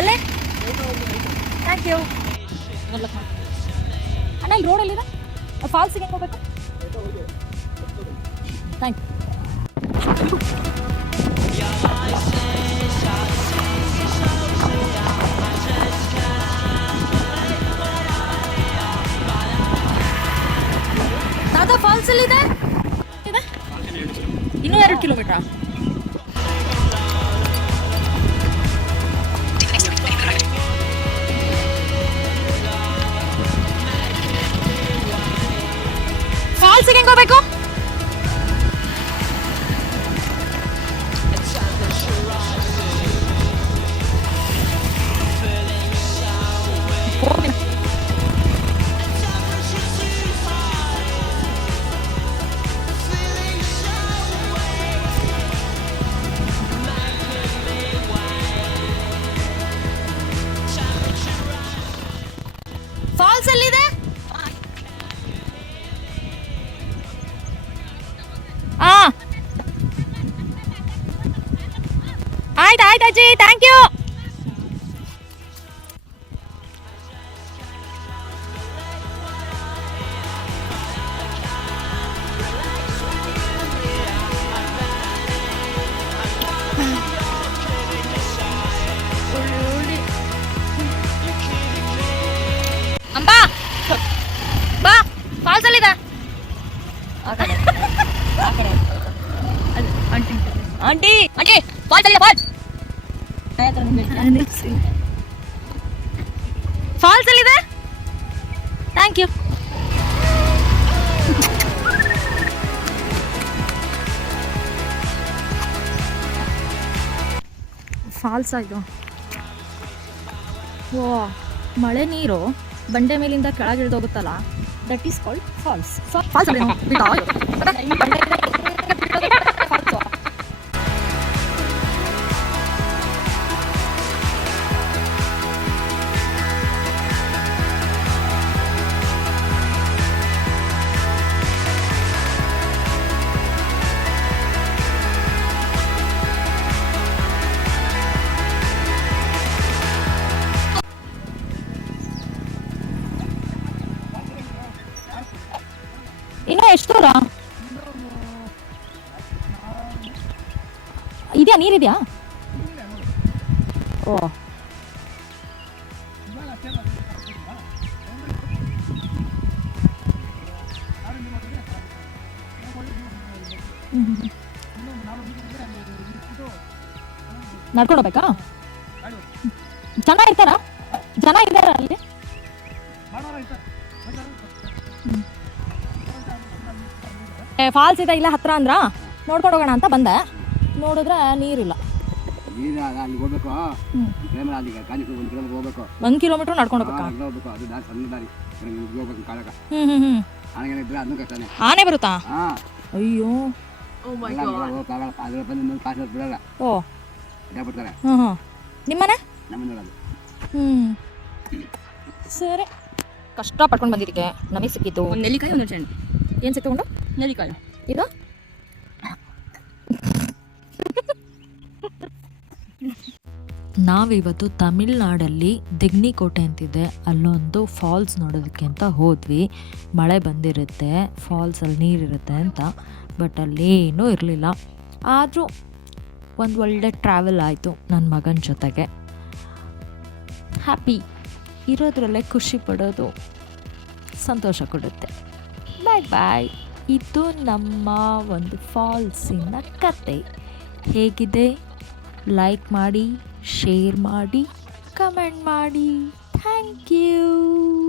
ಎಲ್ಲೇ? Thank you ಅಣ್ಣ, ಇಲ್ಲಿ ರೋಡಲ್ಲಿದೆ ಫಾಲ್ಸಿಗೆ ಹೆಂಗೆ ಹೋಗ್ಬೇಕು? ಥ್ಯಾಂಕ್ ಯು ಇದೆ ಇದೆ? ಇನ್ನೂ ಎರಡು ಕಿಲೋಮೀಟರ್ ಆಯ್ತು ಆಯ್ತು ಅಜ್ಜಿ ಥ್ಯಾಂಕ್ ಯು ಅಂಬಾ ಬಾ ಫಾಲ್ಸ್ ಅಲ್ಲಿದೆ ಆಂಟಿ ಆಂಟಿ ಫಾಲ್ಸ್ ಅಲ್ಲಿದೆ ಫಾಲ್ಸ್ ಫಾಲ್ಸ್ ಅಲ್ಲಿದೆ ಥ್ಯಾಂಕ್ ಯು ಫಾಲ್ಸ್ ಆಯಿತು. ಓ, ಮಳೆ ನೀರು ಬಂಡೆ ಮೇಲಿಂದ ಕೆಳಗಿಳಿದು ಹೋಗುತ್ತಲ್ಲ that is called falls falls ಇನ್ನು ಎಷ್ಟು ದೂರ ಇದೆಯಾ ನೀರಿದೆಯಾ? ಓ. ನಡ್ಕೊಂಡು ಹೋಗ್ಬೇಕಾ ಜನ ಇರ್ತಾರ? ಜನ ಇದ್ದಾರ ಅಲ್ಲಿ? ಫಾಲ್ಸ್ ಇದೆ ಇಲ್ಲ ಹತ್ರ ಅಂದ್ರ? ನೋಡ್ಕೊಂಡು ಹೋಗೋಣ ಅಂತ ಬಂದೆ. ನೋಡಿದ್ರೆ ನೀರಿಲ್ಲ. ನೀರು ಅಲ್ಲಿಗೆ ಹೋಗ್ಬೇಕು. ಹ್ಮ್. ಪ್ರೇಮ ಅಲ್ಲಿಗೆ ಕಾಣಿಸ್ಕೊಂಡು ಒಂದು ಕಿಲೋಮೀಟರ್ ಹೋಗ್ಬೇಕು. ಒಂದ್ ಕಿಲೋಮೀಟರ್ ನಡ್ಕೊಂಡು ಹೋಗ್ಬೇಕಾ? ಆನೆ ಬರುತ್ತಾ? ಹಾಂ. ಅಯ್ಯೋ. ಬಿಡಲ್ಲ. ಓ. ನಿಮ್ಮನೆ? ಹ್ಮ್. ಸರಿ. ಕಷ್ಟ ಪಡ್ಕೊಂಡು ಬಂದಿದ್ದಕ್ಕೆ ನಮಗೆ ಸಿಕ್ಕಿತ್ತು ಒಂದು ನೆಲ್ಲಿಕಾಯಿ ಒಂದು ಚೆಂಡು ಏನು ಸಿಕ್ತಕೊಂಡು ನೆಲ್ಲಿಕಾಯಿ ಇದು? ನಾವಿವತ್ತು ತಮಿಳ್ನಾಡಲ್ಲಿ ದಿಗ್ನಿಕೋಟೆ ಅಂತಿದೆ. ಅಲ್ಲೊಂದು ಫಾಲ್ಸ್ ನೋಡೋದಕ್ಕೆ ಅಂತ ಹೋದ್ವಿ. ಮಳೆ ಬಂದಿರುತ್ತೆ ಫಾಲ್ಸಲ್ಲಿ ನೀರಿರುತ್ತೆ ಅಂತ. ಬಟ್ ಅಲ್ಲಿ ಏನೂ ಇರಲಿಲ್ಲ. ಆದರೂ ಒಂದು ಒಳ್ಳೆ ಟ್ರಾವೆಲ್ ಆಯಿತು ನನ್ನ ಮಗನ ಜೊತೆಗೆ. ಹ್ಯಾಪಿ. ಇರೋದ್ರಲ್ಲೇ ಖುಷಿ ಪಡೋದು ಸಂತೋಷ ಕೊಡುತ್ತೆ. ಬಾಯ್ ಬಾಯ್. ಇದು ನಮ್ಮ ಒಂದು ಫಾಲ್ಸಿನ ಕತೆ. ಹೇಗಿದೆ? ಲೈಕ್ ಮಾಡಿ ಶೇರ್ ಮಾಡಿ ಕಮೆಂಟ್ ಮಾಡಿ. Thank you.